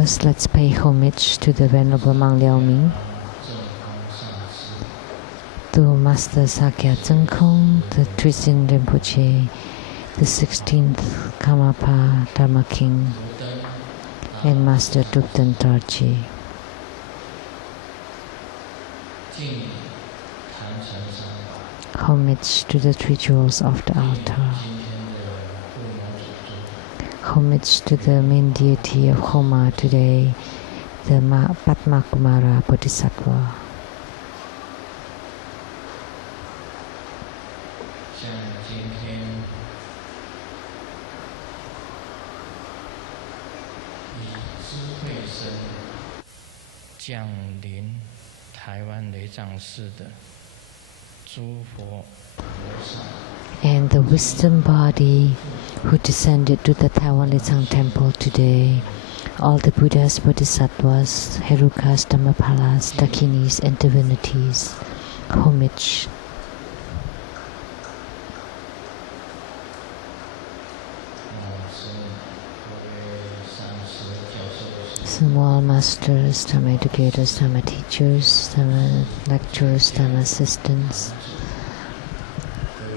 First, let's pay homage to the Venerable Mang Liao Ming, to Master Sakya Tsang, the Trizin Rinpoche, the 16th Karmapa Dharma King, and Master Drupten Tarji. Homage to the three jewels of the altar. Homage to the main deity of Homa today, the Padma Kumara Bodhisattva. And the wisdom body who descended to the Taiwan Tsang temple today, all the Buddhas, Bodhisattvas, Herukas, Dhammapalas, Dakinis, and divinities, homage. Small masters, Dharma educators, Dharma teachers, Dharma lecturers, Dharma assistants,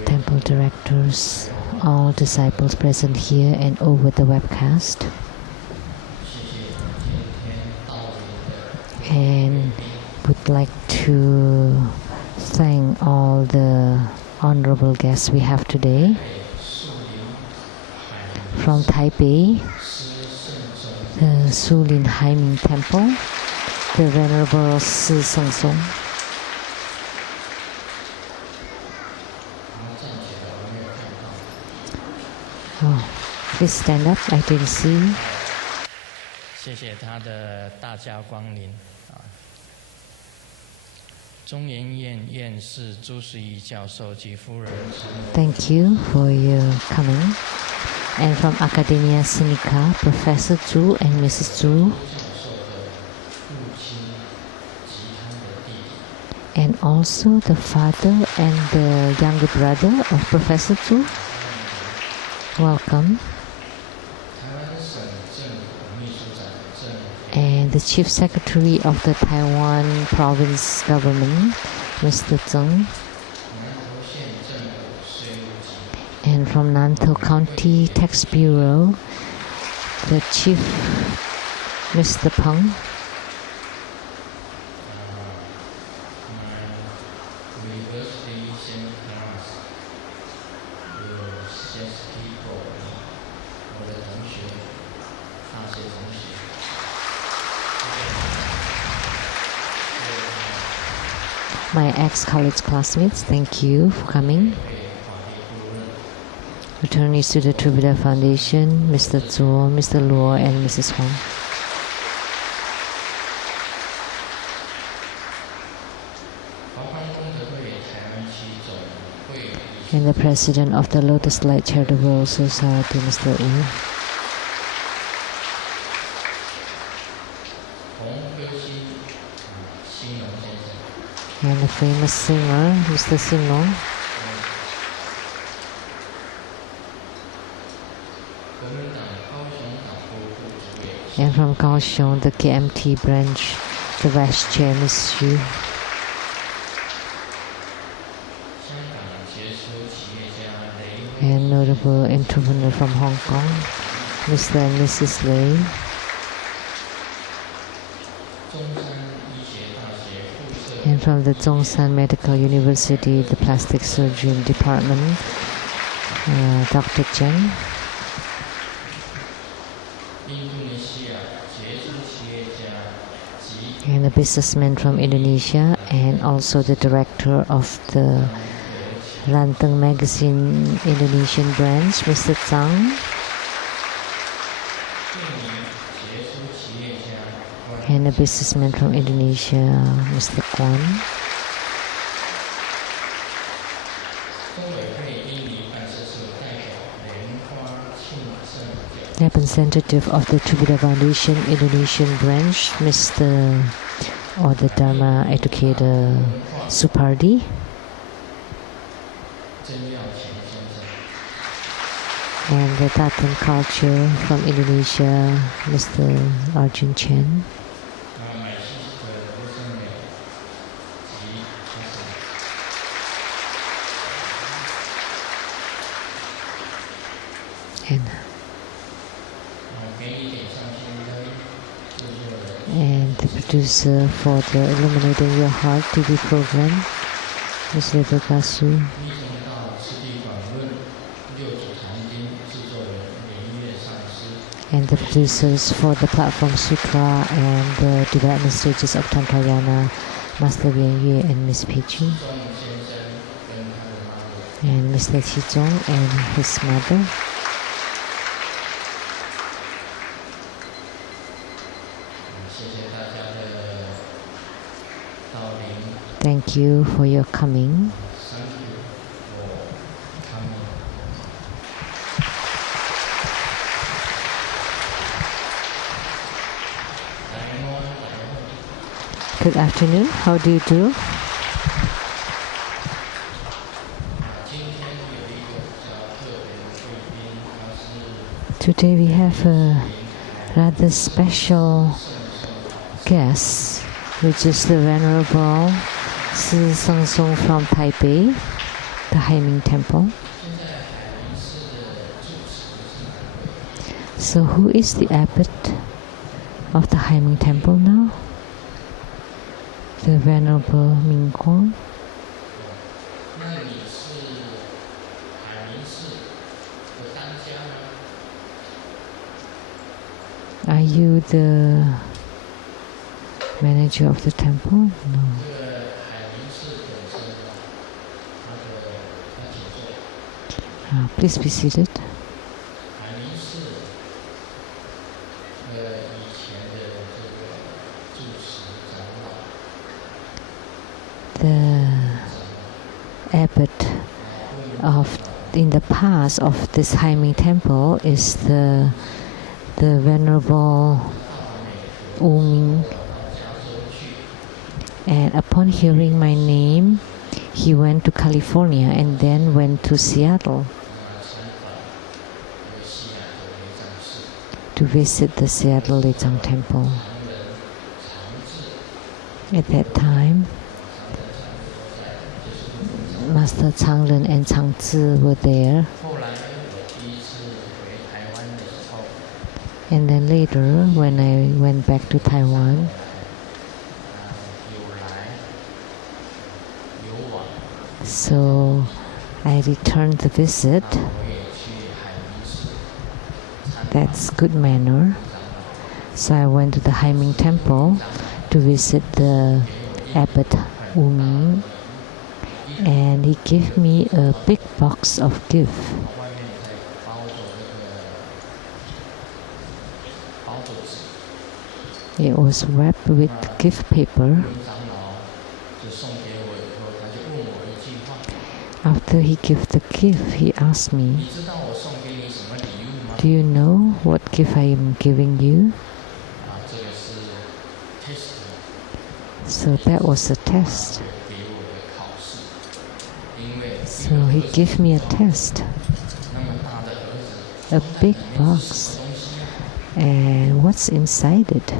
temple directors, all disciples present here and over the webcast. And would like to thank all the honorable guests we have today. From Taipei, the Sulin Haiming Temple, the Venerable Si Song. Oh, please stand up. I didn't see. 谢谢他的大驾光临啊！中研院院士朱世义教授及夫人。Thank you for your coming. And from Academia Sinica, Professor Zhu and Mrs. Zhu. And also the father and the younger brother of Professor Zhu. Welcome. And the Chief Secretary of the Taiwan Province Government, Mr. Tsang. And from Nantou County Tax Bureau, the Chief, Mr. Peng. My ex-college classmates, thank you for coming. Attorneys to the True Buddha Foundation, Mr. Zhuo, Mr. Luo, and Mrs. Huang. And the President of the Lotus Light Charitable Society, Mr. Wu. And the famous singer, Mr. Sinong. And from Kaohsiung, the KMT branch, the Vice Chair, Ms. Xu. And notable entrepreneur from Hong Kong, Mr. and Mrs. Lei. And from the Zhongshan Medical University, the Plastic Surgery Department, Dr. Chen. And a businessman from Indonesia, and also the director of the Lanteng Magazine Indonesian branch, Mr. Tsang. And a businessman from Indonesia, Mr. Kwan. Representative of the True Buddha Foundation Indonesian branch, Mr. or the Dharma educator Supardi. and the Tatung culture from Indonesia, Mr. Arjun Chen. And the producer for the Illuminating Your Heart TV program, Ms. Kasu. And the producers for the Platform Sutra and the development stages of Tantra, Master Lian and Ms. Peiju. And Mr. Qizong and his mother. Thank you for your coming. Good afternoon. How do you do? Today we have a rather special guest, which is the Venerable Si Sang-sung from Taipei, the Haiming Temple. So who is the abbot of the Haiming Temple now? The Venerable Ming Guang. Are you the manager of the temple? No. Please be seated. The abbot in the past of this Haiming Temple is the Venerable Wu Ming. And upon hearing my name, he went to California and then went to Seattle to visit the Seattle Lian Temple. At that time, Master Tsang and Tsang were there. And then later, when I went back to Taiwan, so I returned the visit. That's good manner. So I went to the Haiming Temple to visit the abbot Wu Ming, and he gave me a big box of gift. It was wrapped with gift paper. After he gave the gift, he asked me, "Do you know what gift I am giving you?" So that was a test. So he gave me a test, a big box, and what's inside it?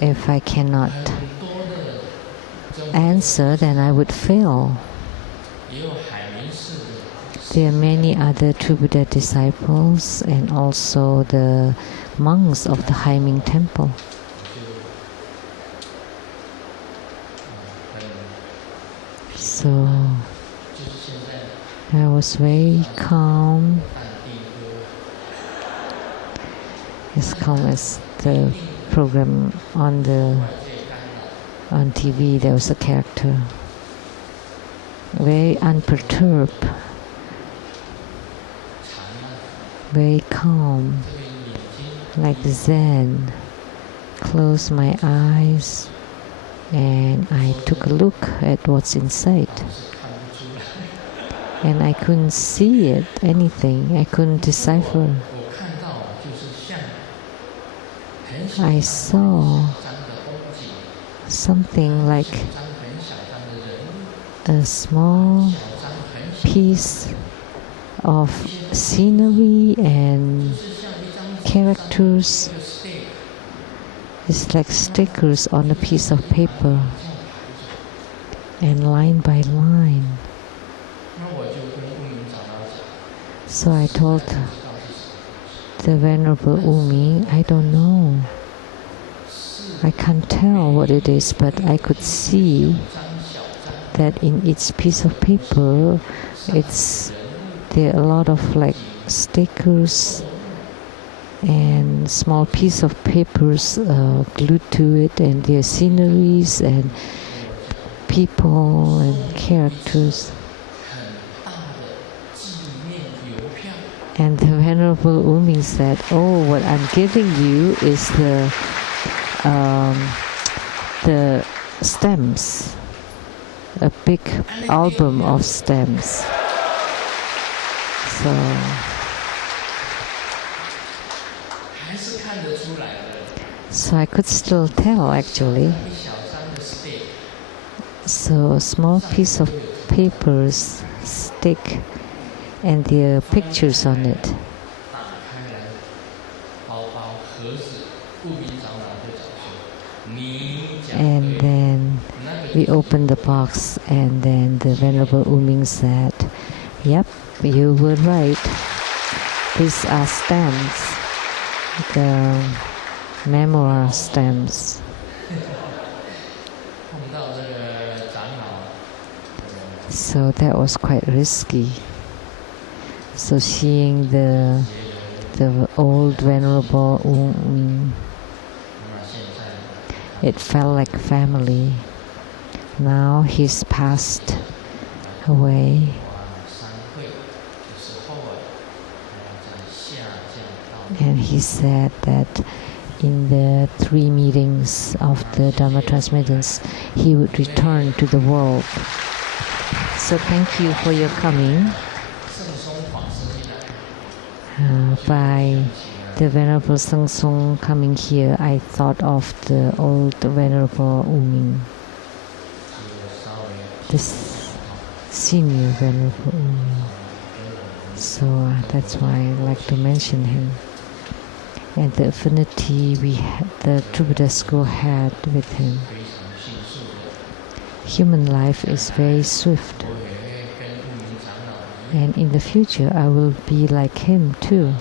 If I cannot answer, then I would fail. There are many other True Buddha disciples and also the monks of the Haiming Temple. So I was very calm, as calm as the program on TV. There was a character, very unperturbed, very calm, like Zen. Closed my eyes and I took a look at what's inside. And I couldn't see it, anything. I couldn't decipher. I saw something like a small piece of scenery and characters. It's like stickers on a piece of paper and line by line. So I told the Venerable Umi, I don't know. I can't tell what it is, but I could see that in each piece of paper, there are a lot of like stickers and small piece of papers glued to it, and there are sceneries and people and characters. And the Venerable Umi said, "Oh, what I'm giving you is the stems, a big album of stems." So I could still tell actually. So a small piece of papers stick and there are pictures on it. And then we opened the box, and then the Venerable Umi said, "Yep, you were right. These are stamps, the memoir stamps." So that was quite risky. So seeing the old Venerable Umi, it felt like family. Now he's passed away. And he said that in the 3 meetings of the Dharma transmittance, he would return to the world. So thank you for your coming. By the Venerable Tsang coming here, I thought of the old Venerable Umi, the senior Venerable Umi. So that's why I like to mention him. And the affinity the True Buddha School had with him. Human life is very swift. And in the future, I will be like him too.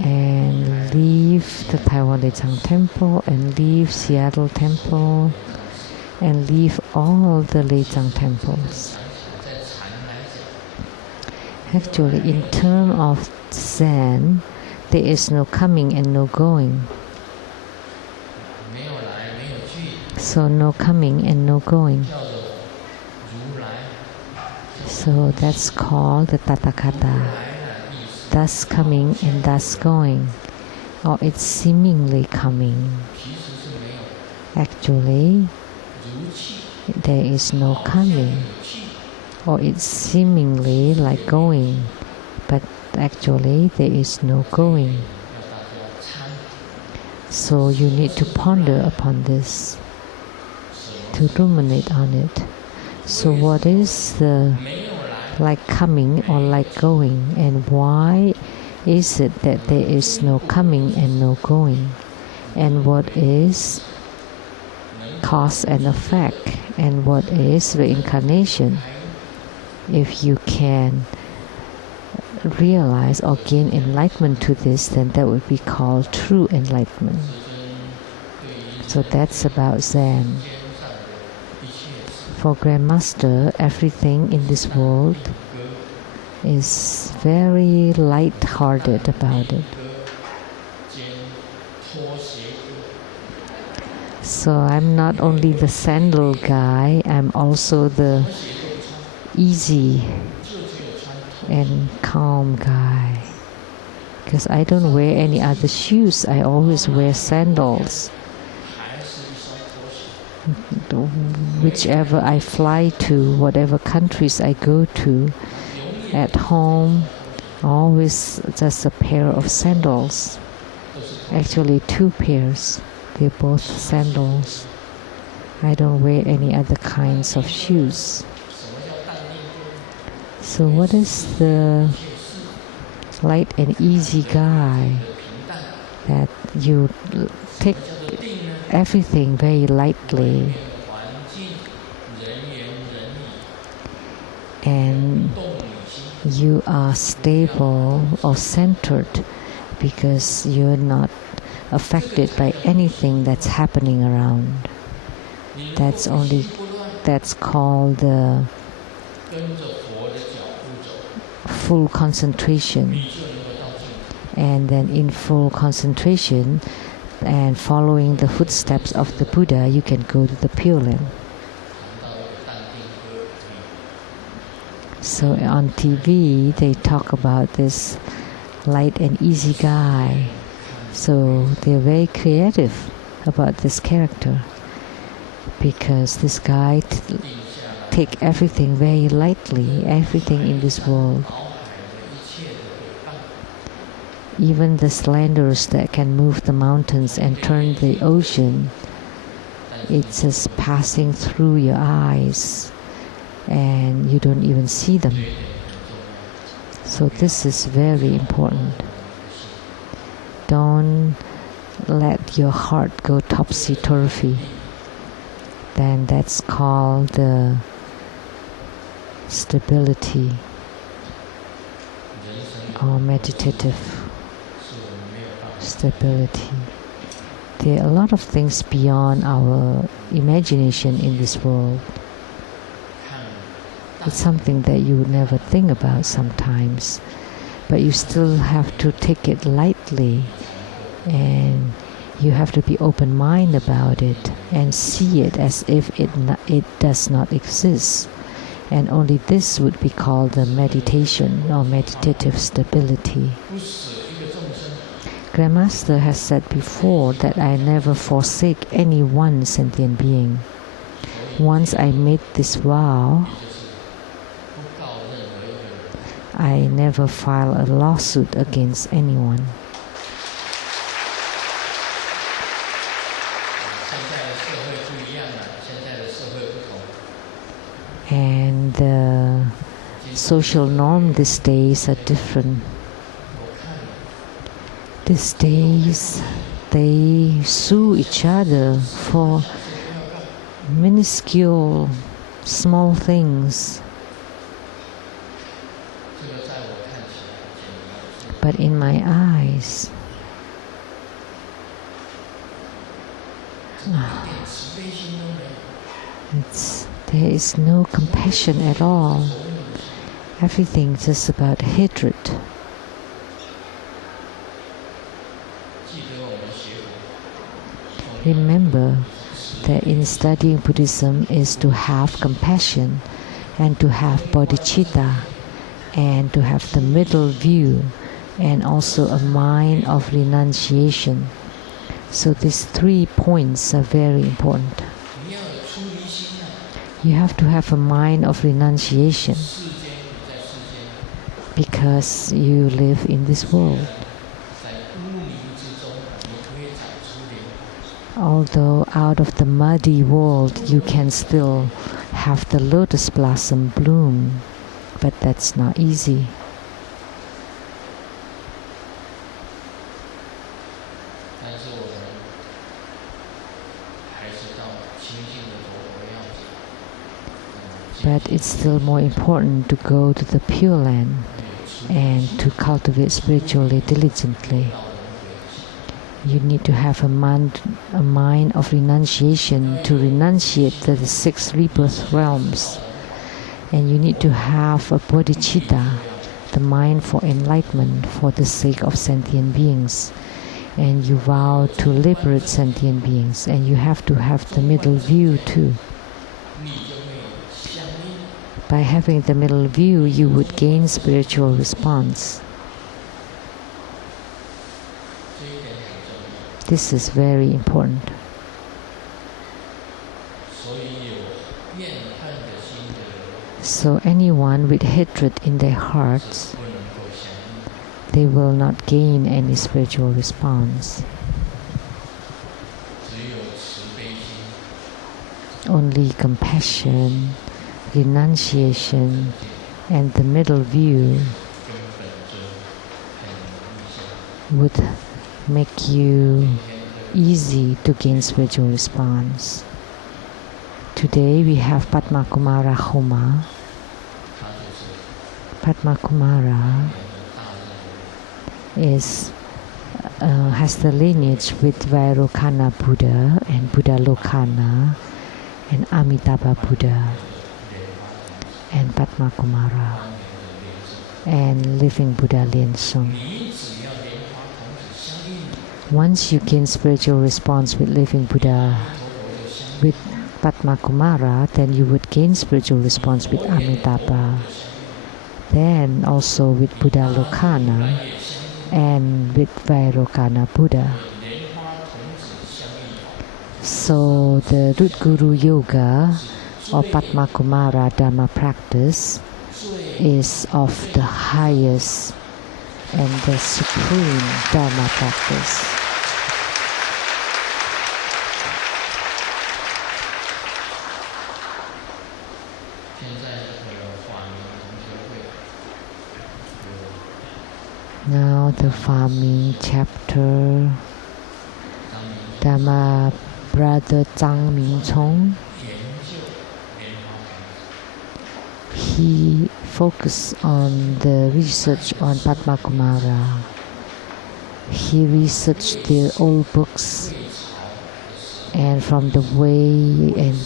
And leave the Taiwan Tsang Temple, and leave Seattle Temple, and leave all the Tsang temples. Actually, in terms of Zen, there is no coming and no going. So no coming and no going. So that's called the Tathagata, thus coming and thus going, or it's seemingly coming. Actually, there is no coming, or it's seemingly like going, but actually there is no going. So you need to ponder upon this, to ruminate on it. So what is the like coming or like going, and why is it that there is no coming and no going, and what is cause and effect, and what is reincarnation? If you can realize or gain enlightenment to this, then that would be called true enlightenment. So that's about Zen. For Grandmaster, everything in this world is very light-hearted about it. So I'm not only the sandal guy, I'm also the easy and calm guy. Because I don't wear any other shoes, I always wear sandals. Whichever I fly to, whatever countries I go to, at home, always just a pair of sandals. Actually 2 pairs, they're both sandals. I don't wear any other kinds of shoes. So what is the light and easy guy that you take everything very lightly and you are stable or centered because you're not affected by anything that's happening around. That's called the full concentration. And then in full concentration and following the footsteps of the Buddha, you can go to the Pure Land. So on TV, they talk about this light and easy guy. So they're very creative about this character because this guy take everything very lightly, everything in this world. Even the slanders that can move the mountains and turn the ocean, it's just passing through your eyes and you don't even see them. So this is very important. Don't let your heart go topsy-turvy. Then that's called the stability or meditative stability. There are a lot of things beyond our imagination in this world. It's something that you would never think about sometimes, but you still have to take it lightly and you have to be open-minded about it and see it as if it does not exist. And only this would be called the meditation or meditative stability. Grandmaster has said before that I never forsake any one sentient being. Once I made this vow, I never file a lawsuit against anyone. And the social norm these days are different. These days, they sue each other for minuscule, small things. But in my eyes, there is no compassion at all. Everything is just about hatred. Remember that in studying Buddhism is to have compassion and to have bodhicitta and to have the middle view and also a mind of renunciation. So these 3 points are very important. You have to have a mind of renunciation because you live in this world. Although out of the muddy world you can still have the lotus blossom bloom, but that's not easy. But it's still more important to go to the Pure Land and to cultivate spiritually diligently. You need to have a mind of renunciation to renunciate the 6 rebirth realms. And you need to have a bodhicitta, the mind for enlightenment for the sake of sentient beings. And you vow to liberate sentient beings, and you have to have the middle view too. By having the middle view, you would gain spiritual response. This is very important. So anyone with hatred in their hearts, they will not gain any spiritual response. only compassion, renunciation, and the middle view would make you easy to gain spiritual response. Today we have Padma Kumara Homa. Padma Kumara has the lineage with Vairocana Buddha and Buddha Lokana and Amitabha Buddha and Padma Kumara and living Buddha Lian. Once you gain spiritual response with living Buddha, with Padma Kumara, then you would gain spiritual response with Amitabha, then also with Buddha Lokana and with Vairocana Buddha. So the root guru yoga or Padma Kumara Dharma practice is of the highest and the supreme Dharma practice. Now the farming chapter. Dharma brother Tsang Mingchong, he focused on the research on Padma Kumara. He researched the old books and from the Wei and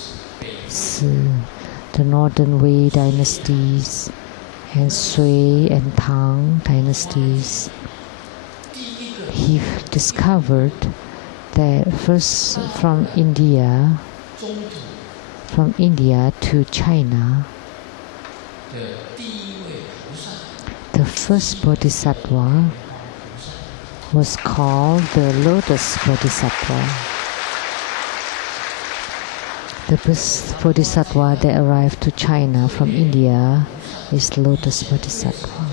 the Northern Wei dynasties and Sui and Tang dynasties. He discovered that first from India to China, the first Bodhisattva was called the Lotus Bodhisattva. The first Bodhisattva that arrived to China from India is Lotus Bodhisattva.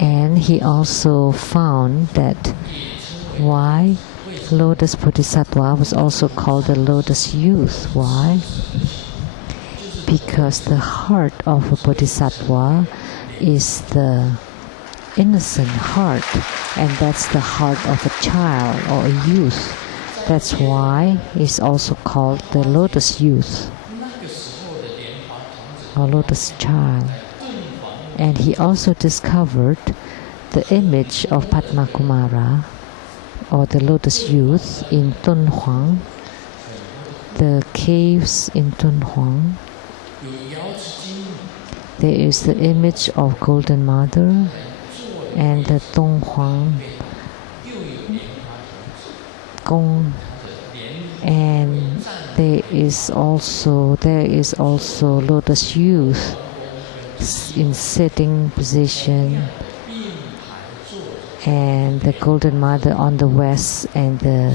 And he also found that why Lotus Bodhisattva was also called the Lotus Youth. Why? Because the heart of a Bodhisattva is the innocent heart, and that's the heart of a child or a youth. That's why it's also called the Lotus Youth or Lotus Child. And he also discovered the image of Padma Kumara or the Lotus Youth in Dunhuang, the caves in Dunhuang. There is the image of Golden Mother and the Dunhuang Gong, and there is also Lotus Youth in sitting position, and the Golden Mother on the west and the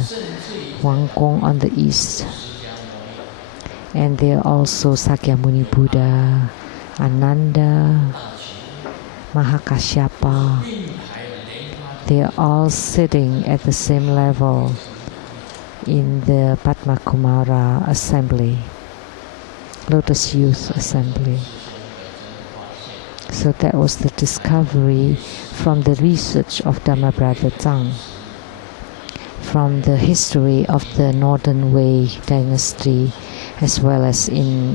Wang Gong on the east. And there are also Sakyamuni Buddha, Ananda, Mahakasyapa. They are all sitting at the same level in the Padma Kumara assembly, Lotus Youth assembly. So that was the discovery from the research of Dharma Brother Tsang, from the history of the Northern Wei dynasty, as well as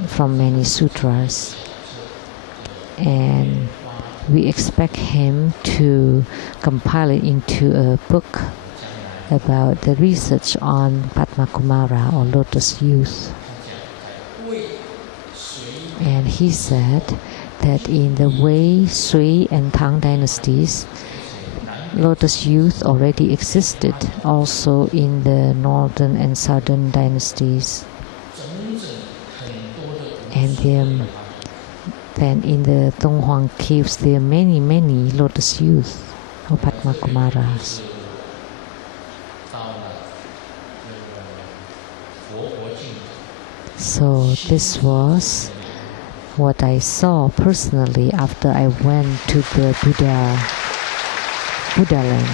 from many sutras. And we expect him to compile it into a book about the research on Padma Kumara or Lotus Youth. And he said that in the Wei, Sui, and Tang dynasties, Lotus Youth already existed also in the northern and southern dynasties. And then in the Dunhuang caves there are many, many Lotus Youth or Padma Kumaras. So this was what I saw personally after I went to the Buddha land.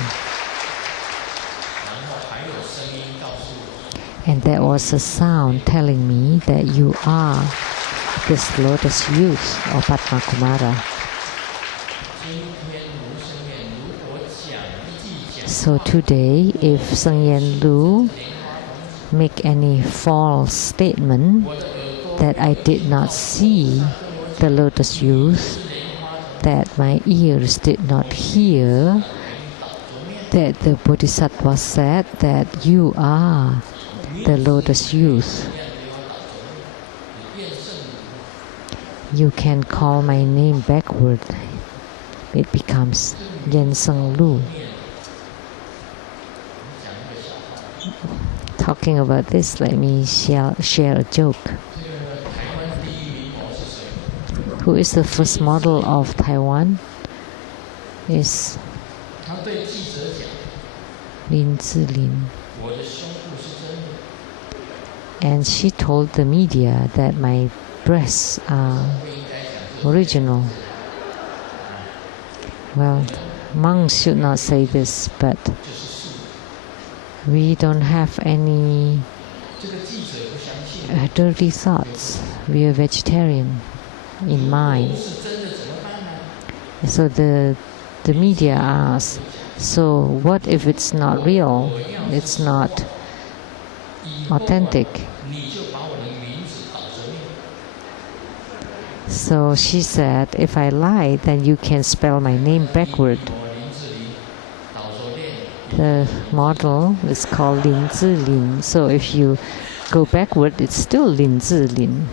And there was a sound telling me that you are this lotus youth or Padma Kumara. So today, if Sheng-yen Lu make any false statement that I did not see the lotus youth, that my ears did not hear, that the Bodhisattva said that you are the lotus youth, you can call my name backward. It becomes Yen Seng Lu. Talking about this, let me share a joke. Who is the first model of Taiwan? Is Lin Zilin. And she told the media that my breasts are original. Well, monks should not say this, but we don't have any dirty thoughts. We are vegetarian in mind. So the media asks, so what if it's not real? It's not authentic. So she said, if I lie, then you can spell my name backward. The model is called Lin Zilin. So if you go backward, it's still Lin Zilin.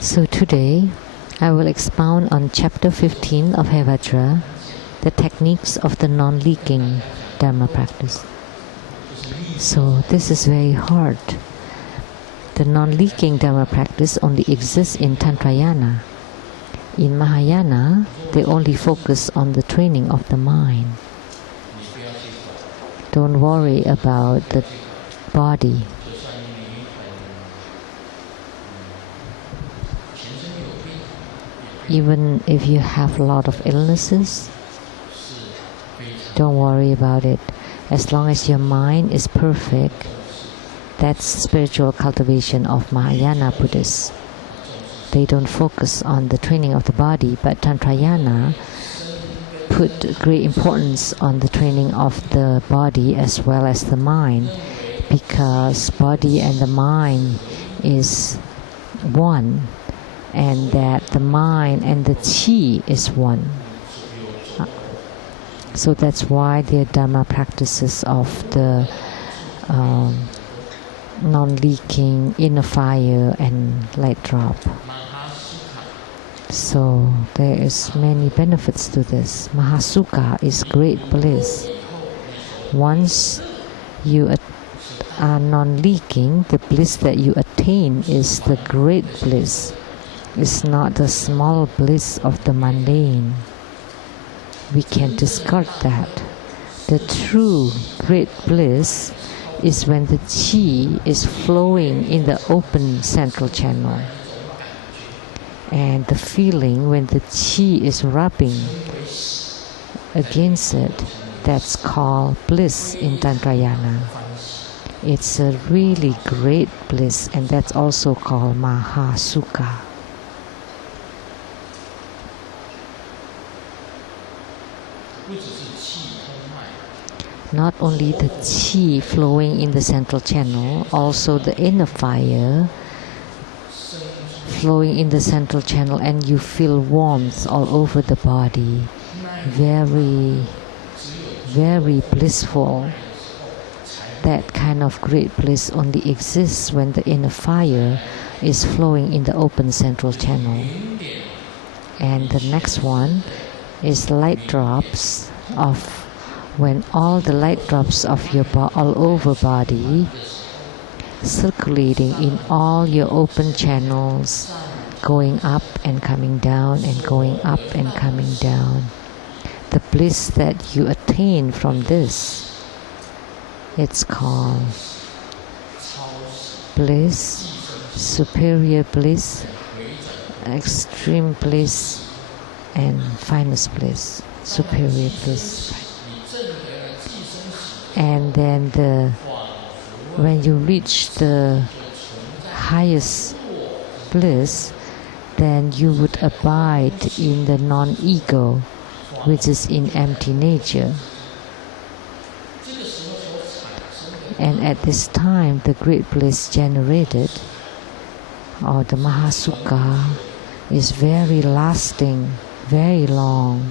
So today, I will expound on chapter 15 of Hevajra, the techniques of the non-leaking Dharma practice. So this is very hard. The non-leaking Dharma practice only exists in Tantrayana. In Mahayana, they only focus on the training of the mind. Don't worry about the body. Even if you have a lot of illnesses, don't worry about it. As long as your mind is perfect, that's spiritual cultivation of Mahayana Buddhists. They don't focus on the training of the body, but Tantrayana put great importance on the training of the body as well as the mind, because body and the mind is one, and that the mind and the chi is one. So that's why the Dharma practices of the non-leaking, inner fire and light drop. So there is many benefits to this. Mahasukha is great bliss. Once you are non-leaking, the bliss that you attain is the great bliss. It's not the small bliss of the mundane. We can discard that. The true great bliss is when the chi is flowing in the open central channel. And the feeling when the chi is rubbing against it, that's called bliss in Tantrayana. It's a really great bliss, and that's also called Mahasukha. Not only the chi flowing in the central channel, also the inner fire flowing in the central channel, and you feel warmth all over the body. Very, very blissful. That kind of great bliss only exists when the inner fire is flowing in the open central channel. And the next one is light drops of when all the light drops of your all over body circulating in all your open channels, going up and coming down and going up and coming down. The bliss that you attain from this, it's called bliss, superior bliss, extreme bliss, and finest bliss, superior bliss. And then when you reach the highest bliss, then you would abide in the non-ego, which is in empty nature. And at this time, the great bliss generated, or the Mahasukha, is very lasting, very long,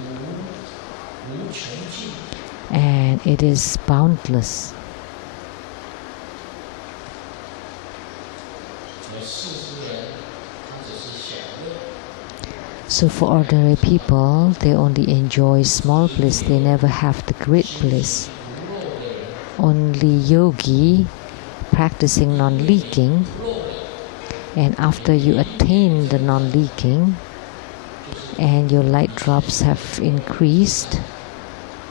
and it is boundless. So for ordinary people, they only enjoy small bliss, they never have the great bliss. Only yogi practicing non-leaking, and after you attain the non-leaking and your light drops have increased,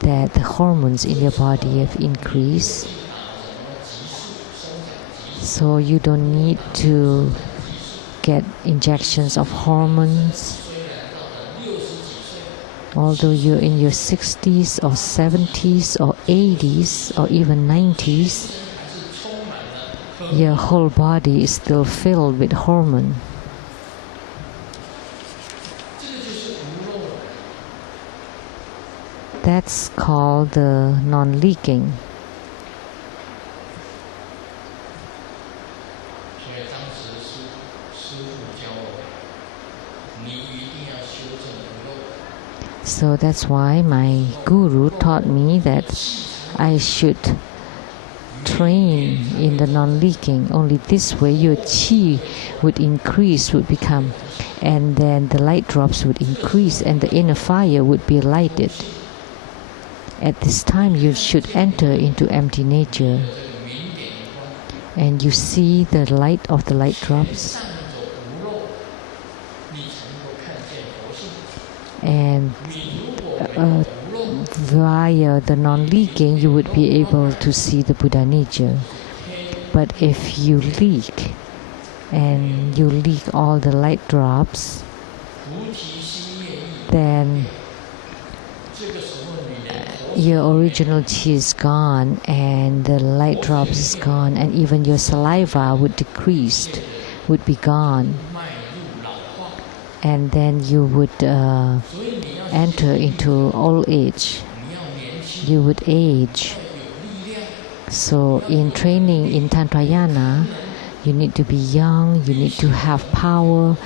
that the hormones in your body have increased, so you don't need to get injections of hormones. Although you're in your 60s or 70s or 80s or even 90s, your whole body is still filled with hormone. That's called the non-leaking. So that's why my guru taught me that I should train in the non-leaking. Only this way your chi would increase, would become, and then the light drops would increase and the inner fire would be lighted. At this time you should enter into empty nature, and you see the light of the light drops, and via the non-leaking you would be able to see the Buddha nature. But if you leak, and you leak all the light drops, then your original chi is gone and the light drops is gone, and even your saliva would decrease, would be gone, and then you would enter into old age. You would age. So in training in Tantrayana, you need to be young, you need to have power.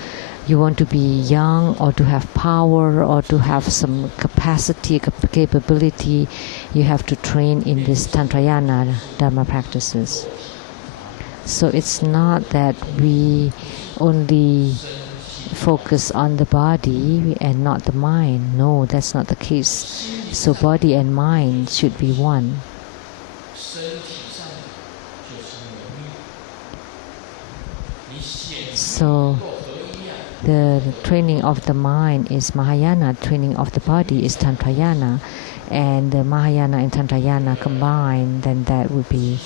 You want to be young or to have power or to have some capacity, capability, you have to train in this Tantrayana Dharma practices. So it's not that we only focus on the body and not the mind. No, that's not the case. So body and mind should be one. So the training of the mind is Mahayana, training of the body is Tantrayana, and the Mahayana and Tantrayana combined, then that would be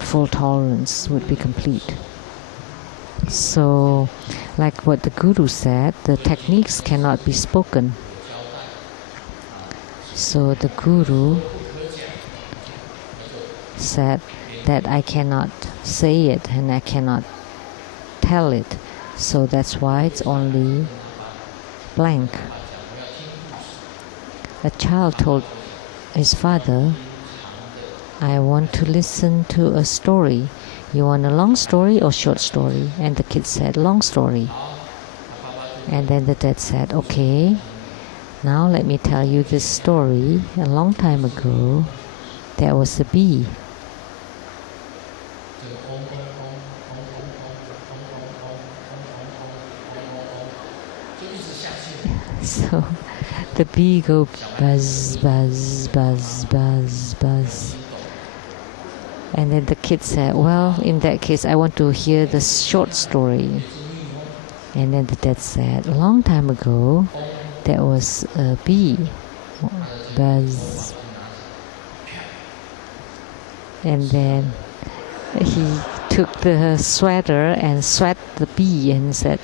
full tolerance, would be complete. So, like what the Guru said, the techniques cannot be spoken. So the Guru said that I cannot say it and I cannot tell it. So that's why it's only blank. A child told his father, I want to listen to a story. You want a long story or short story? And the kid said, long story. And then the dad said, okay, now let me tell you this story. A long time ago, there was a bee. So the bee go buzz, buzz, buzz, buzz, buzz. And then the kid said, well, in that case, I want to hear the short story. And then the dad said, a long time ago, there was a bee, buzz. And then he took the sweater and sweat the bee and said,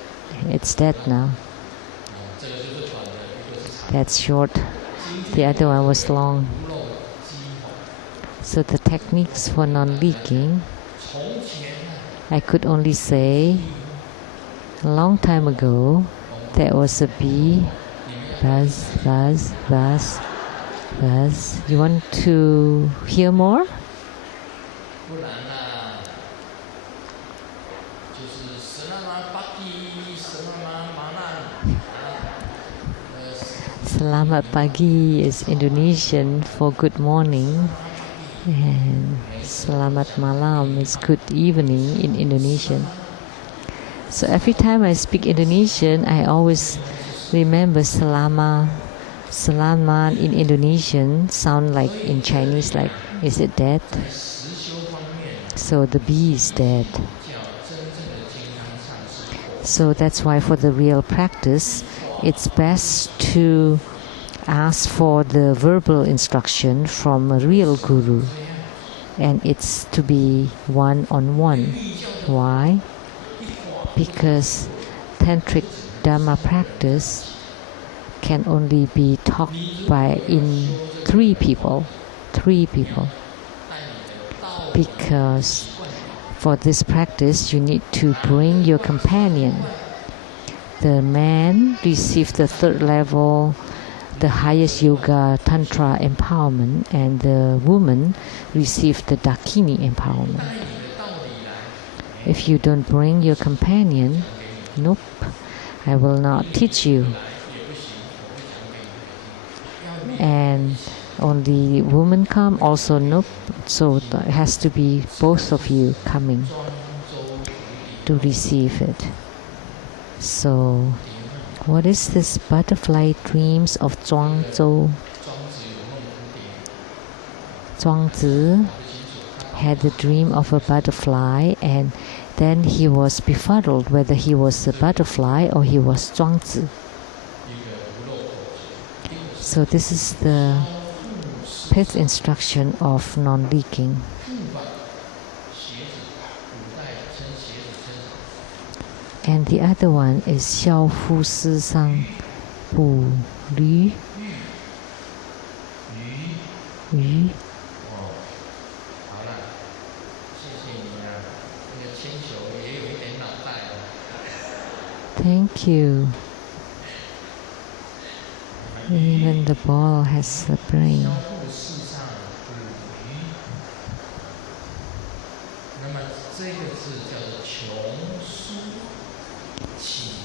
it's dead now. That's short. The other one was long. So the techniques for non-leaking, I could only say, a long time ago, there was a bee, buzz, buzz, buzz, buzz. You want to hear more? Selamat pagi is Indonesian for good morning, and selamat malam is good evening in Indonesian. So every time I speak Indonesian, I always remember selamat in Indonesian sound like in Chinese, like, is it dead? So the bee is dead. So that's why for the real practice, it's best to ask for the verbal instruction from a real guru, and it's to be one-on-one. Why? Because tantric Dharma practice can only be taught in three people. Because for this practice, you need to bring your companion. The man received the third level, the highest yoga tantra empowerment, and the woman received the dakini empowerment. If you don't bring your companion, nope, I will not teach you. And only women come, also nope. So it has to be both of you coming to receive it. So, what is this butterfly dreams of Zhuangzi? Zhuangzi had the dream of a butterfly, and then he was befuddled whether he was a butterfly or he was Zhuangzi. So this is the fifth instruction of non-leaking. And the other one is 孝夫思丧不离鱼. Thank you. Even the ball has a brain.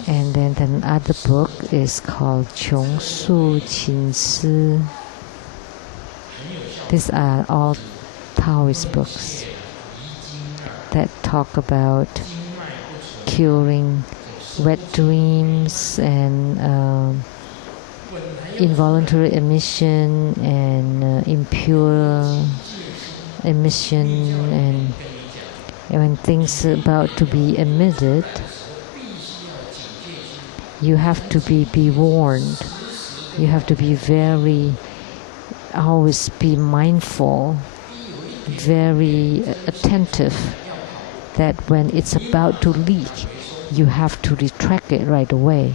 And then another book is called Qiong Su Qin Si. These are all Taoist books that talk about curing wet dreams and involuntary emission and impure emission, and when things are about to be emitted, you have to be warned. You have to be always be mindful, very attentive, that when it's about to leak, you have to retract it right away.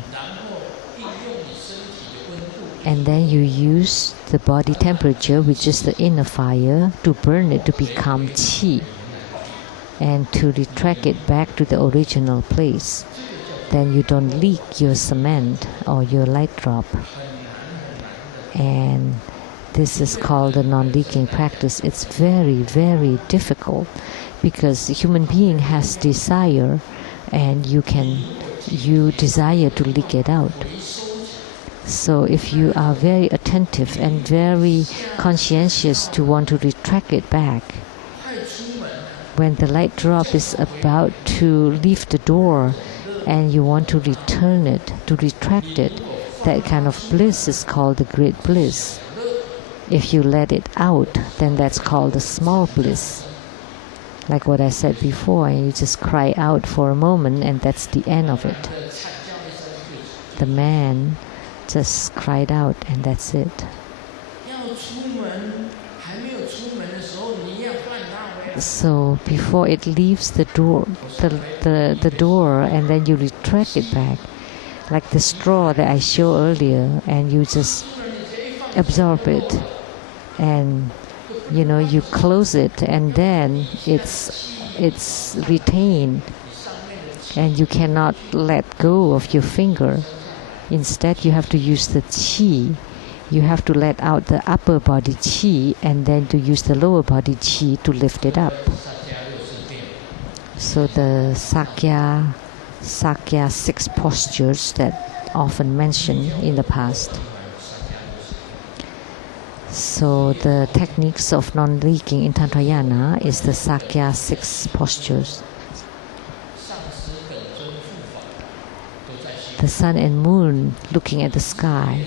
And then you use the body temperature, which is the inner fire, to burn it to become qi, and to retract it back to the original place. Then you don't leak your cement or your light drop. And this is called the non-leaking practice. It's very, very difficult because the human being has desire, and you desire to leak it out. So if you are very attentive and very conscientious to want to retract it back, when the light drop is about to leave the door and you want to return it, to retract it, that kind of bliss is called the great bliss. If you let it out, then that's called the small bliss. Like what I said before, and you just cry out for a moment and that's the end of it. The man just cried out and that's it. So before it leaves the door, the door, and then you retract it back, like the straw that I showed earlier, and you just absorb it, and you close it, and then it's retained, and you cannot let go of your finger. Instead, you have to use the qi. You have to let out the upper body qi and then to use the lower body qi to lift it up. So the Sakya 6 postures that often mentioned in the past. So the techniques of non-leaking in Tantrayana is the Sakya 6 postures. The sun and moon looking at the sky.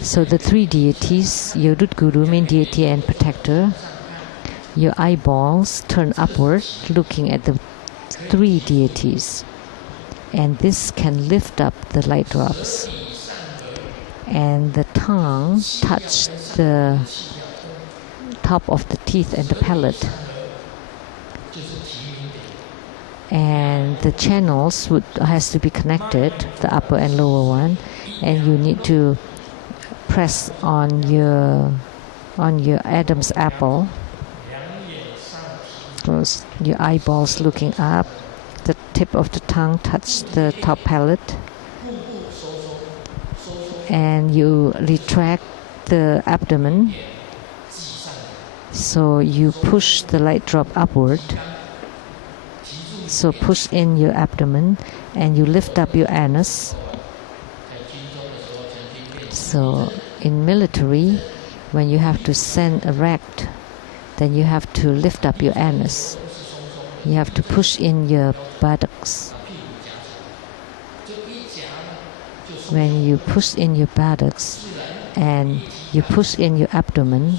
So the 3 deities, your root guru, main deity and protector, your eyeballs turn upward looking at the 3 deities. And this can lift up the light drops. And the tongue touch the top of the teeth and the palate. And the channels has to be connected, the upper and lower one, and you need to press on your Adam's apple. Close your eyeballs looking up. The tip of the tongue touch the top palate, and you retract the abdomen. So you push the light drop upward. So push in your abdomen, and you lift up your anus. So in military, when you have to send erect, then you have to lift up your anus. You have to push in your buttocks. When you push in your buttocks and you push in your abdomen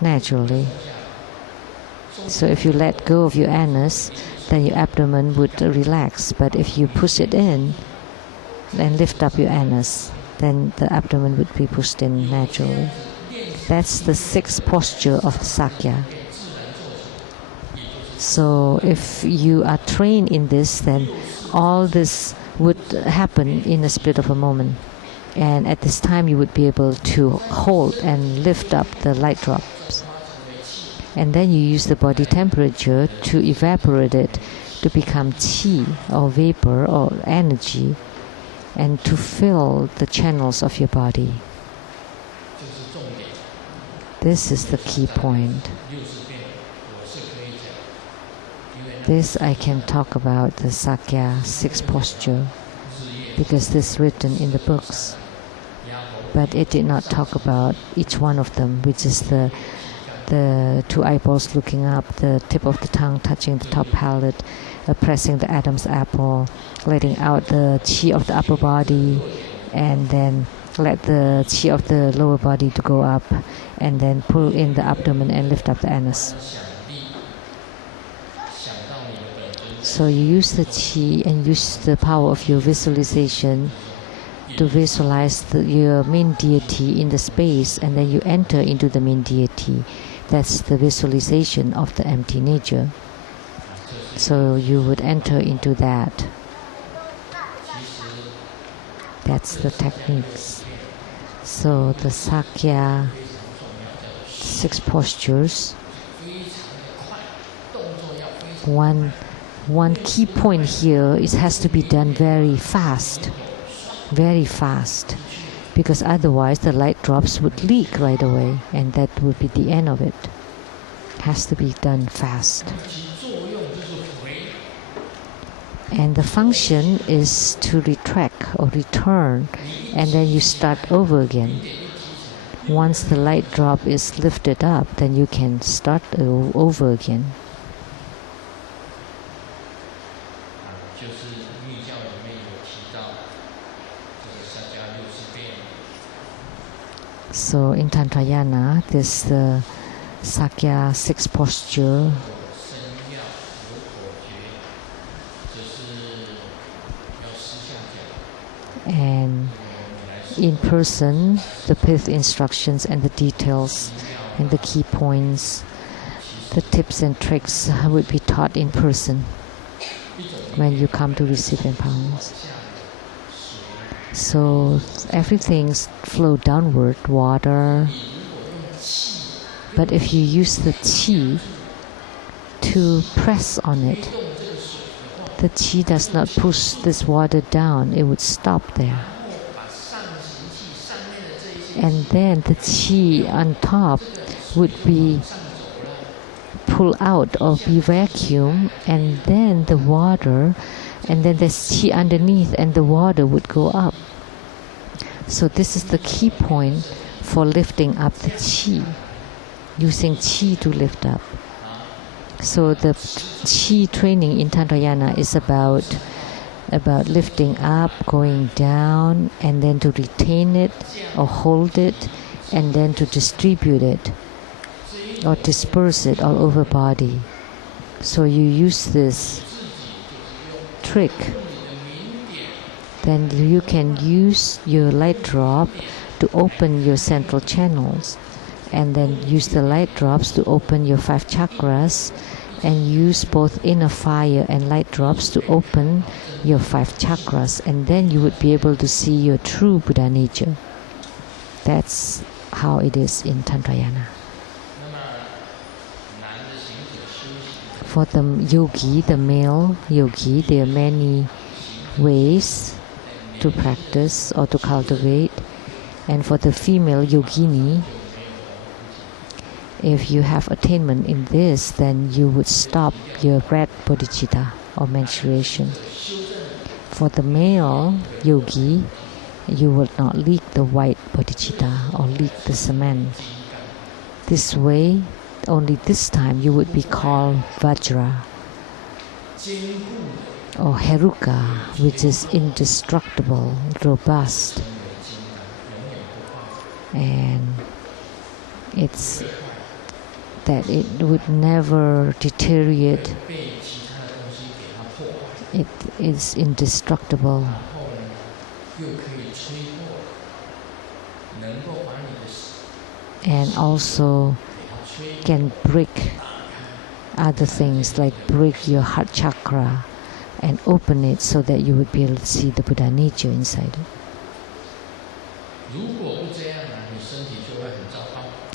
naturally. So if you let go of your anus, then your abdomen would relax. But if you push it in and lift up your anus, then the abdomen would be pushed in naturally. That's the 6th posture of the Sakya. So if you are trained in this, then all this would happen in a split of a moment. And at this time you would be able to hold and lift up the light drops. And then you use the body temperature to evaporate it to become qi or vapor or energy, and to fill the channels of your body. This is the key point. This I can talk about the Sakya 6 posture because this is written in the books. But it did not talk about each one of them, which is the 2 eyeballs looking up, the tip of the tongue touching the top palate, pressing the Adam's apple, letting out the qi of the upper body, and then let the qi of the lower body to go up, and then pull in the abdomen and lift up the anus. So you use the qi and use the power of your visualization to visualize your main deity in the space, and then you enter into the main deity. That's the visualization of the empty nature. So you would enter into that. That's the techniques. So the Sakya 6 postures. One key point here is has to be done very fast, because otherwise the light drops would leak right away, and that would be the end of it. Has to be done fast. And the function is to retract or return, and then you start over again. Once the light drop is lifted up, then you can start over again. So in Tantrayana, this Sakya 6 posture. And in person, the fifth instructions and the details and the key points, the tips and tricks would be taught in person when you come to receive empowerment. So everything flows downward, water. But if you use the qi to press on it, the qi does not push this water down, it would stop there. And then the qi on top would be pulled out or be vacuum, and then the water, and then there's qi underneath, and the water would go up. So this is the key point for lifting up the qi, using qi to lift up. So the qi training in Tantrayana is about lifting up, going down, and then to retain it or hold it, and then to distribute it or disperse it all over body. So you use this trick. Then you can use your light drop to open your central channels, and then use the light drops to open your 5 chakras, and use both inner fire and light drops to open your 5 chakras, and then you would be able to see your true Buddha nature. That's how it is in Tantrayana. For the yogi, the male yogi, there are many ways to practice or to cultivate. And for the female yogini, if you have attainment in this, then you would stop your red bodhicitta or menstruation. For the male yogi, you will not leak the white bodhicitta or leak the semen. This way, only this time you would be called Vajra or Heruka, which is indestructible, robust. And it's that it would never deteriorate. It is indestructible. And also can break other things, like break your heart chakra and open it so that you would be able to see the Buddha nature inside it.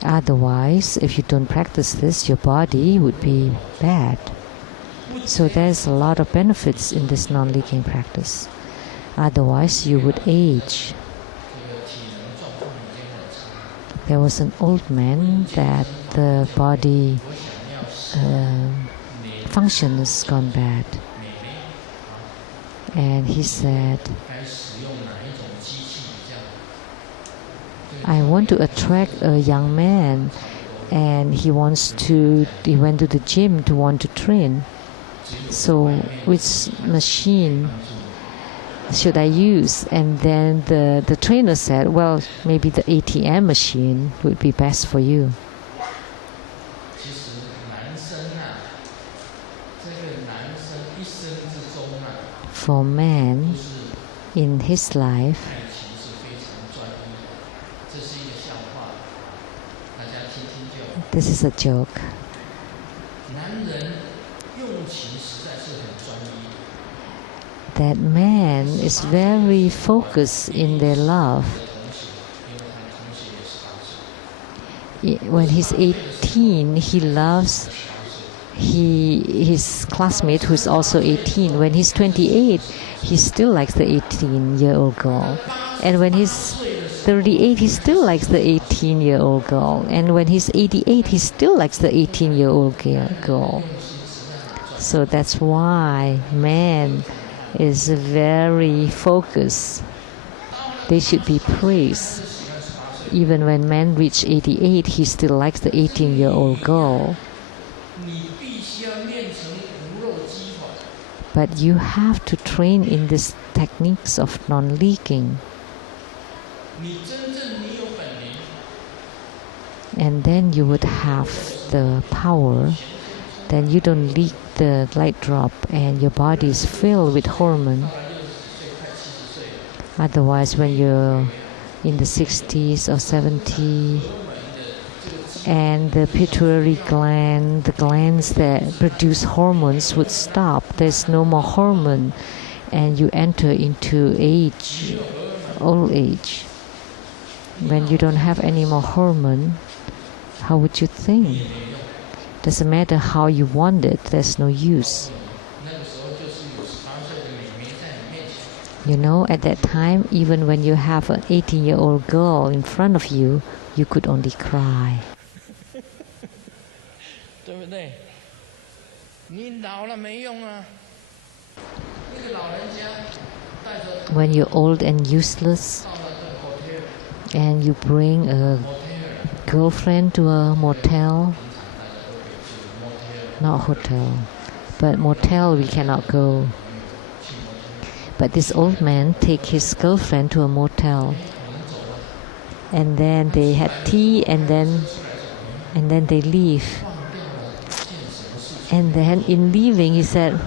Otherwise, if you don't practice this, your body would be bad. So there's a lot of benefits in this non-leaking practice. Otherwise, you would age. There was an old man that the body function has gone bad. And he said, I want to attract a young man, and he went to the gym to want to train. So which machine should I use? And then the trainer said, well, maybe the ATM machine would be best for you. For man, in his life, this is a joke. That man is very focused in their love. When he's 18, he loves his classmate who's also 18. When he's 28, he still likes the 18-year-old girl. And when he's 38, he still likes the 18-year-old girl. And when he's 88, he still likes the 18-year-old girl. So that's why man is very focused. They should be praised. Even when man reaches 88, he still likes the 18-year-old girl. But you have to train in these techniques of non-leaking. And then you would have the power. Then you don't leak the light drop and your body is filled with hormone. Otherwise, when you're in the 60s or 70s and the pituitary gland, the glands that produce hormones would stop. There's no more hormone and you enter into age, old age. When you don't have any more hormone, how would you think? Doesn't matter how you want it, there's no use. You know, at that time, even when you have an 18-year-old girl in front of you, you could only cry. When you're old and useless, and you bring a girlfriend to a motel, not hotel, but motel we cannot go. But this old man take his girlfriend to a motel, and then they had tea, and then they leave. And then in leaving, he said,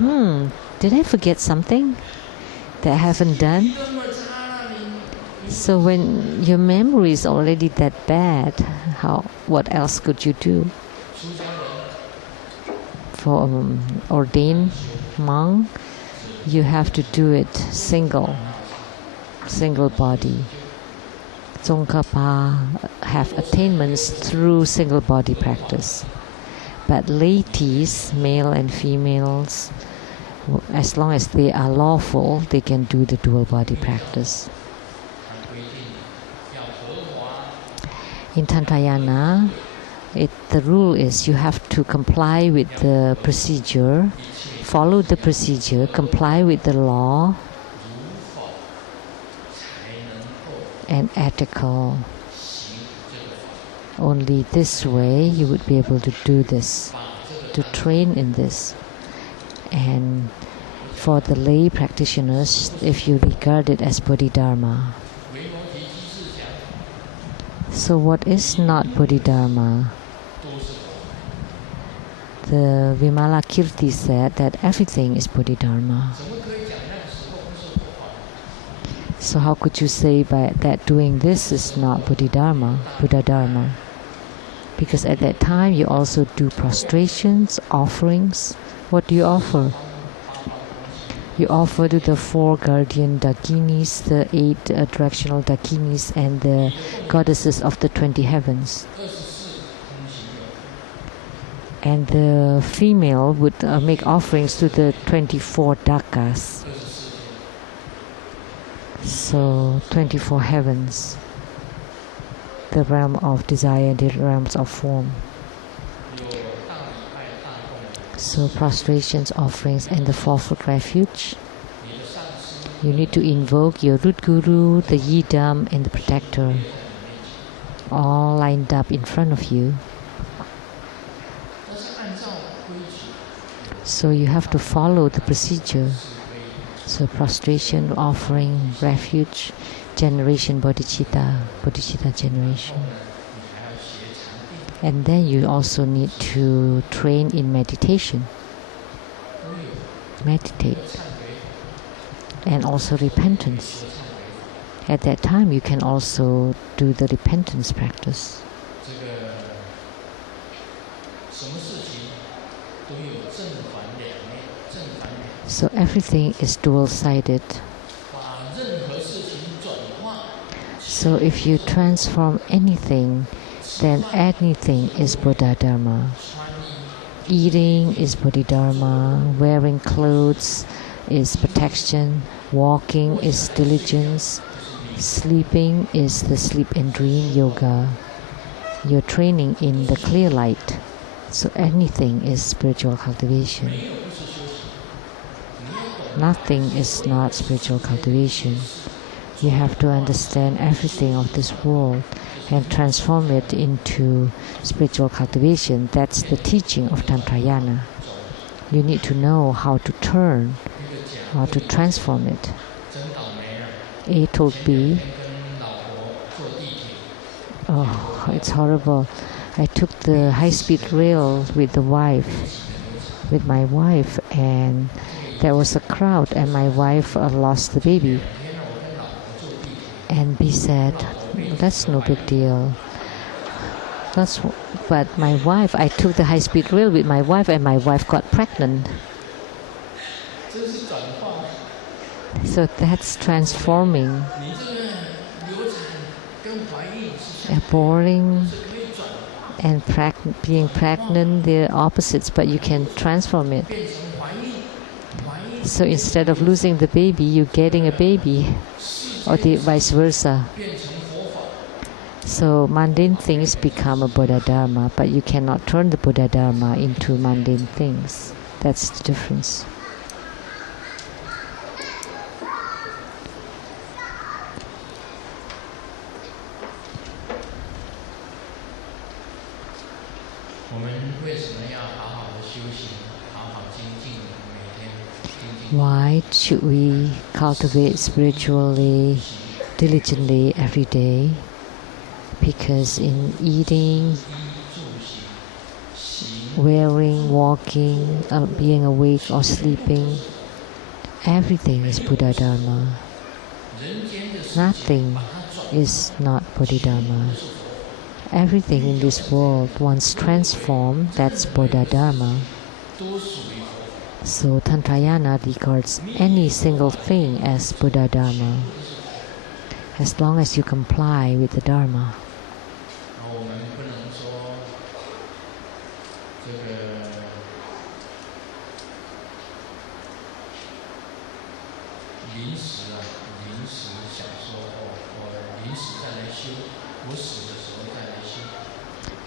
did I forget something that I haven't done? So when your memory is already that bad, what else could you do? For an ordained monk, you have to do it single body. Tsongkhapa have attainments through single body practice. But ladies, male and females, as long as they are lawful, they can do the dual body practice. In Tantrayana, the rule is you have to comply with the procedure, follow the procedure, comply with the law, and ethical. Only this way you would be able to do this, to train in this. And for the lay practitioners, if you regard it as Bodhidharma. So what is not Bodhidharma? The Vimalakirti said that everything is Bodhidharma. So how could you say by that doing this is not Bodhidharma, Buddha Dharma? Because at that time you also do prostrations, offerings. What do you offer? You offer to the 4 guardian Dakinis, the 8 directional Dakinis, and the goddesses of the 20 heavens. And the female would make offerings to the 24 Dakas. So 24 heavens, the realm of desire, the realms of form. So prostrations, offerings, and the 4-foot refuge. You need to invoke your root guru, the yidam, and the protector, all lined up in front of you. So you have to follow the procedure. So prostration, offering, refuge, generation, bodhicitta generation. And then you also need to train in meditation. Meditate. And also repentance. At that time you can also do the repentance practice. So everything is dual-sided. So if you transform anything, then anything is Buddha Dharma. Eating is Bodhidharma, wearing clothes is protection, walking is diligence, sleeping is the sleep and dream yoga. You're training in the clear light, so anything is spiritual cultivation. Nothing is not spiritual cultivation. You have to understand everything of this world and transform it into spiritual cultivation. That's the teaching of Tantrayana. You need to know how to turn, how to transform it. A told B, oh, it's horrible. I took the high-speed rail with my wife, and there was a crowd, and my wife lost the baby. And B said, that's no big deal. But my wife, I took the high-speed rail with my wife, and my wife got pregnant. So that's transforming. Boring and being pregnant, they're opposites, but you can transform it. So instead of losing the baby, you're getting a baby, or the vice versa. So mundane things become a Buddha Dharma, but you cannot turn the Buddha Dharma into mundane things. That's the difference. Why should we cultivate spiritually, diligently every day? Because in eating, wearing, walking, being awake or sleeping, everything is Buddha Dharma. Nothing is not Buddha Dharma. Everything in this world, once transformed, that's Buddha Dharma. So Tantrayana regards any single thing as Buddha Dharma, as long as you comply with the Dharma.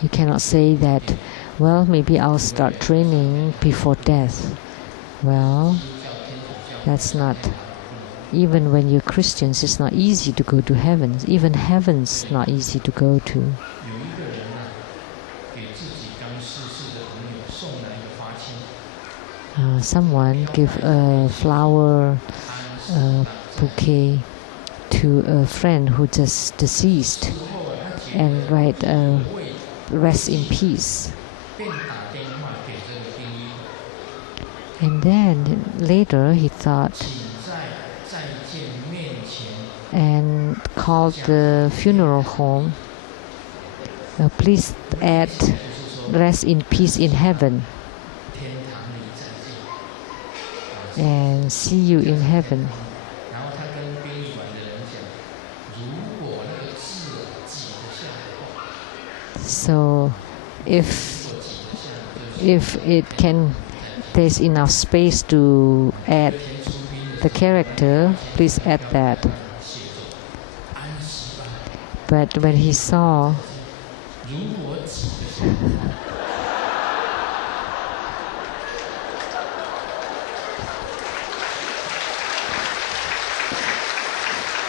You cannot say that, well, maybe I'll start training before death. Well, that's not. Even when you're Christians, it's not easy to go to heaven. Even heaven's not easy to go to. Someone gave a flower bouquet to a friend who just deceased and write, rest in peace. And then later he thought and called the funeral home, please add rest in peace in heaven and see you in heaven. So if it can, there's enough space to add the character, please add that. But when he saw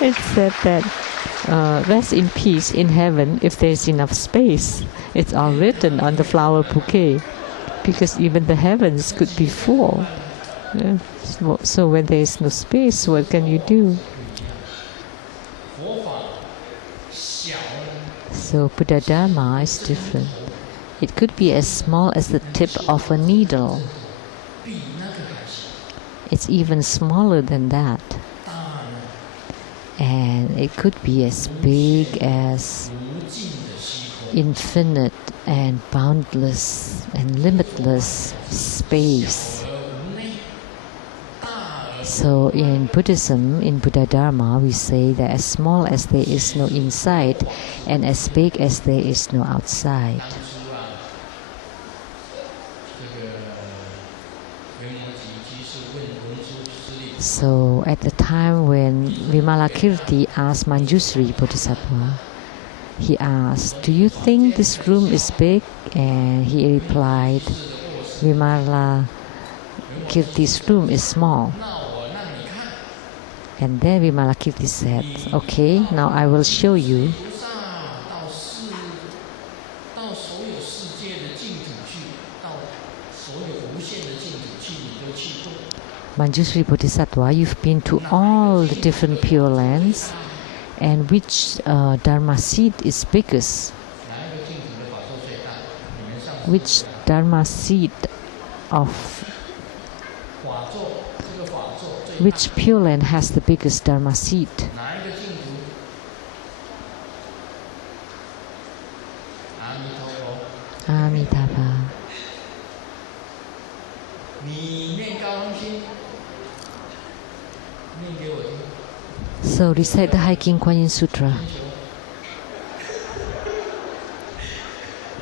it said that rest in peace in heaven, if there's enough space. It's all written on the flower bouquet, because even the heavens could be full. Yeah. So when there is no space, what can you do? So Buddha Dharma is different. It could be as small as the tip of a needle. It's even smaller than that. And it could be as big as infinite and boundless and limitless space. So in Buddhism, in Buddha Dharma, we say that as small as there is no inside and as big as there is no outside. So at the time when Vimalakirti asked Manjusri Bodhisattva, he asked, do you think this room is big? And he replied, Vimalakirti's room is small. And then Vimalakirti said, okay, now I will show you. Manjusri Bodhisattva, you've been to all the different pure lands, and which Dharma seed is biggest? which Dharma seed of which Pure Land has the biggest Dharma seed? Amitabha. So recite the High King Kuan Yin Sutra.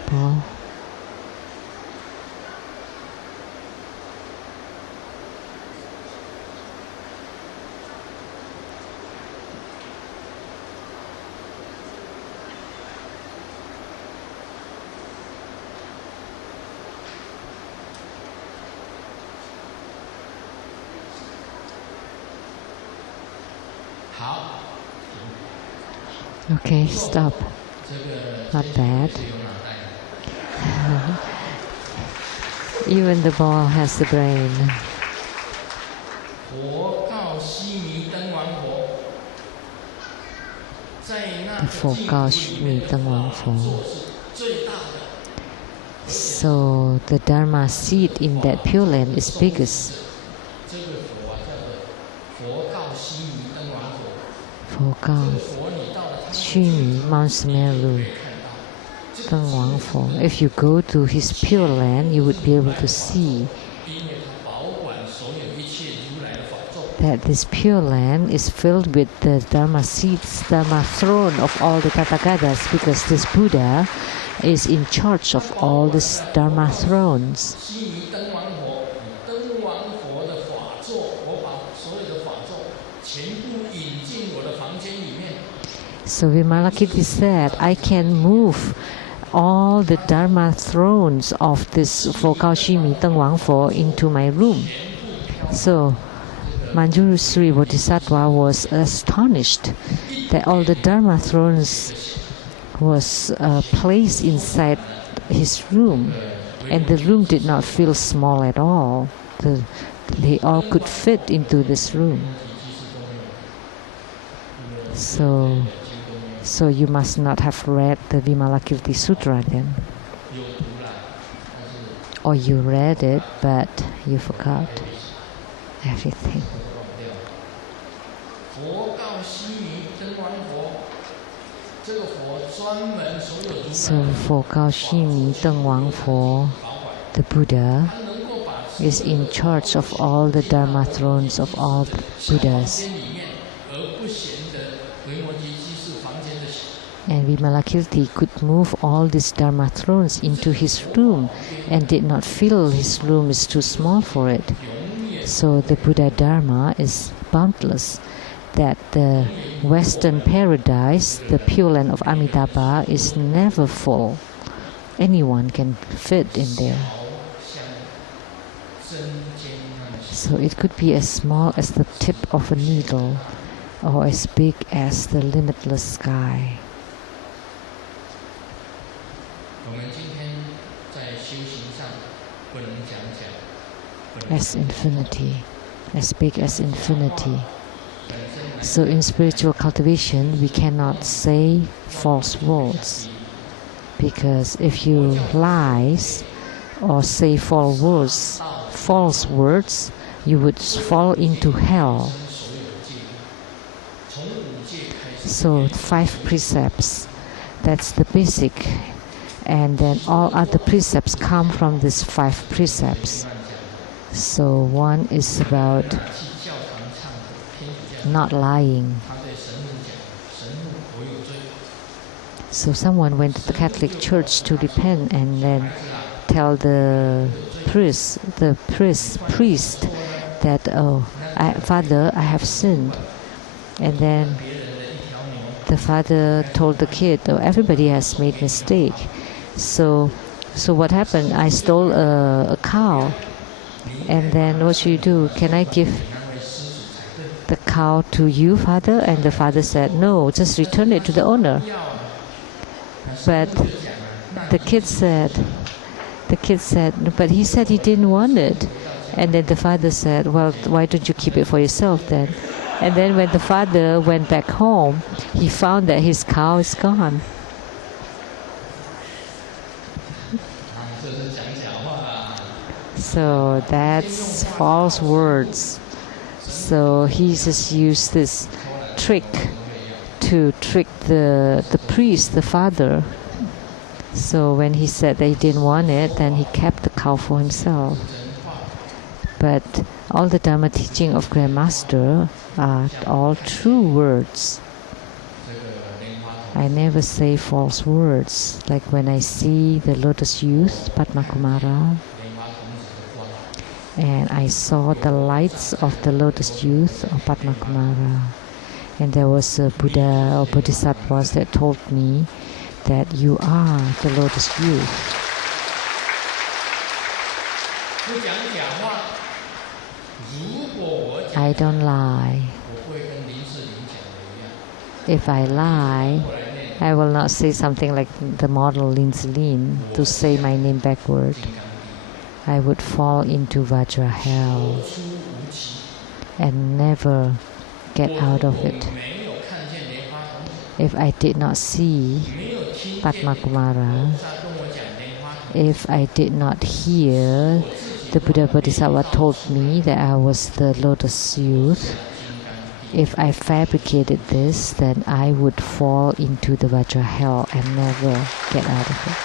Paul. Okay, stop. Not bad. Even the ball has the brain. 佛告须弥灯王佛 So the Dharma seed in that Pure Land is biggest. 佛告须弥 Mount Sumeru 灯王佛 If you go to his Pure Land, you would be able to see that this Pure Land is filled with the Dharma seeds, Dharma throne of all the Tathagatas, because this Buddha is in charge of all these Dharma thrones. So Vimalakirti said, I can move all the Dharma thrones of this Fokao Shimi Teng Wang Fo into my room. So Manjuru Sri Bodhisattva was astonished that all the Dharma thrones was placed inside his room, and the room did not feel small at all. They all could fit into this room. So you must not have read the Vimalakirti Sutra then. Or you read it, but you forgot everything. So Fokao Shimi Teng Wang Fo, the Buddha, is in charge of all the Dharma thrones of all the Buddhas. And Vimalakirti could move all these Dharma thrones into his room and did not feel his room is too small for it. So the Buddha Dharma is boundless, that the Western paradise, the Pure Land of Amitabha, is never full. Anyone can fit in there. So it could be as small as the tip of a needle or as big as the limitless sky. As infinity, as big as infinity. So in spiritual cultivation, we cannot say false words, because if you lies or say false words, you would fall into hell. So 5 precepts, that's the basic, and then all other precepts come from these 5 precepts. So one is about not lying. So someone went to the Catholic Church to repent and then tell the priest that, oh, Father, I have sinned. And then the father told the kid, oh, everybody has made mistake. So what happened? I stole a cow. And then what should you do? Can I give the cow to you, Father? And the father said, no, just return it to the owner. But the kid said, but he said he didn't want it. And then the father said, well, why don't you keep it for yourself then? And then when the father went back home, he found that his cow is gone. So that's false words. So he just used this trick to trick the priest, the father. So when he said that he didn't want it, then he kept the cow for himself. But all the Dharma teaching of Grandmaster are all true words. I never say false words. Like when I see the lotus youth, Padma Kumara, and I saw the lights of the lotus youth of Padma Kumara, and there was a Buddha or Bodhisattvas that told me that you are the lotus youth. I don't lie. If I lie, I will not say something like the model Lin to say my name backward. I would fall into Vajra hell and never get out of it. If I did not see Padma Kumara, if I did not hear the Buddha Bodhisattva told me that I was the lotus youth, if I fabricated this, then I would fall into the Vajra hell and never get out of it.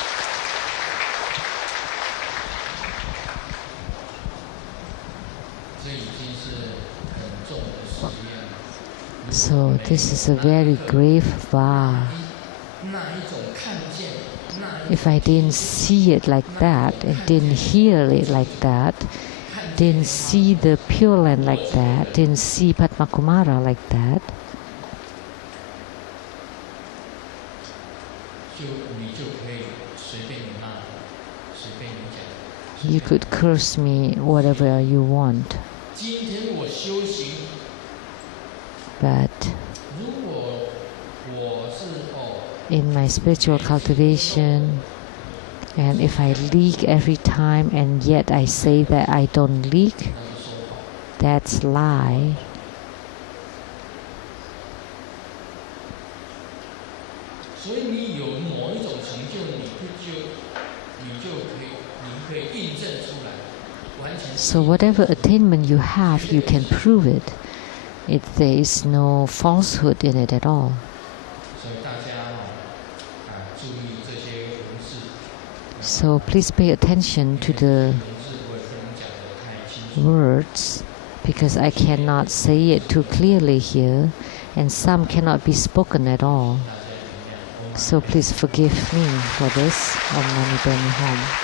So this is a very grave vow. If I didn't see it like that, and didn't hear it like that, didn't see the Pure Land like that, didn't see Padma Kumara like that, you could curse me whatever you want. But in my spiritual cultivation, and if I leak every time and yet I say that I don't leak, that's lie. So whatever attainment you have, you can prove it. There is no falsehood in it at all. So please pay attention to the words, because I cannot say it too clearly here, and some cannot be spoken at all. So please forgive me for this. Om Mani Padme Hum.